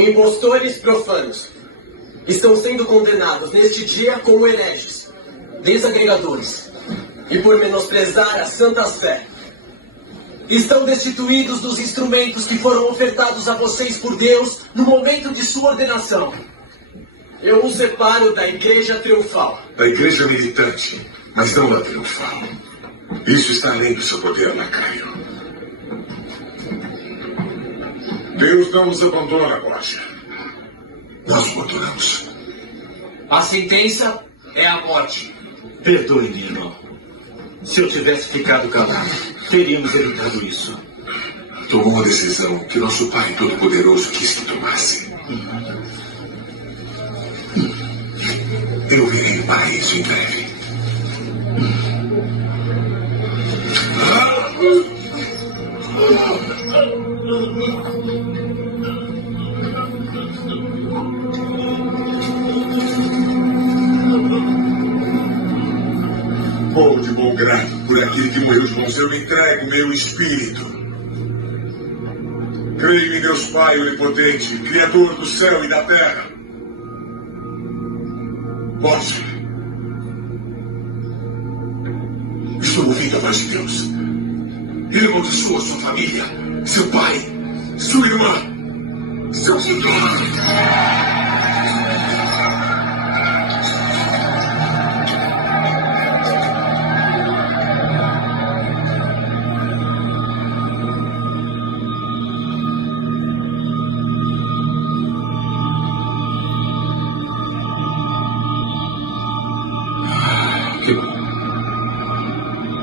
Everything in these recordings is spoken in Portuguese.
Impostores profanos estão sendo condenados neste dia como hereges, desagregadores, e por menosprezar as santas fé. Estão destituídos dos instrumentos que foram ofertados a vocês por Deus no momento de sua ordenação. Eu os separo da igreja triunfal. Da igreja militante, mas não da triunfal. Isso está além do seu poder, lacaio. Deus não nos abandona, Borja. Nós o abandonamos. A sentença é a morte. Perdoe-me, irmão. Se eu tivesse ficado calado, teríamos evitado isso. Tomou uma decisão que nosso Pai Todo-Poderoso quis que tomasse. Eu verei o paraíso em breve. Vou de bom grado por aquele que morreu com seu entrego meu espírito. Creio em Deus Pai Onipotente, Criador do céu e da terra. Borja, estou ouvindo a voz de Deus. Ele amaldiçoa sua família, seu pai, sua irmã, seu filho.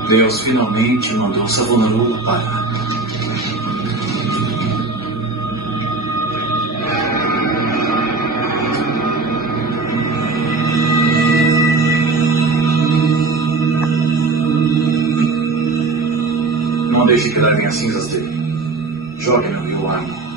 Deus finalmente mandou Savonarola parar. Não deixe que levem as cinzas dele. Jogue no rio Arno.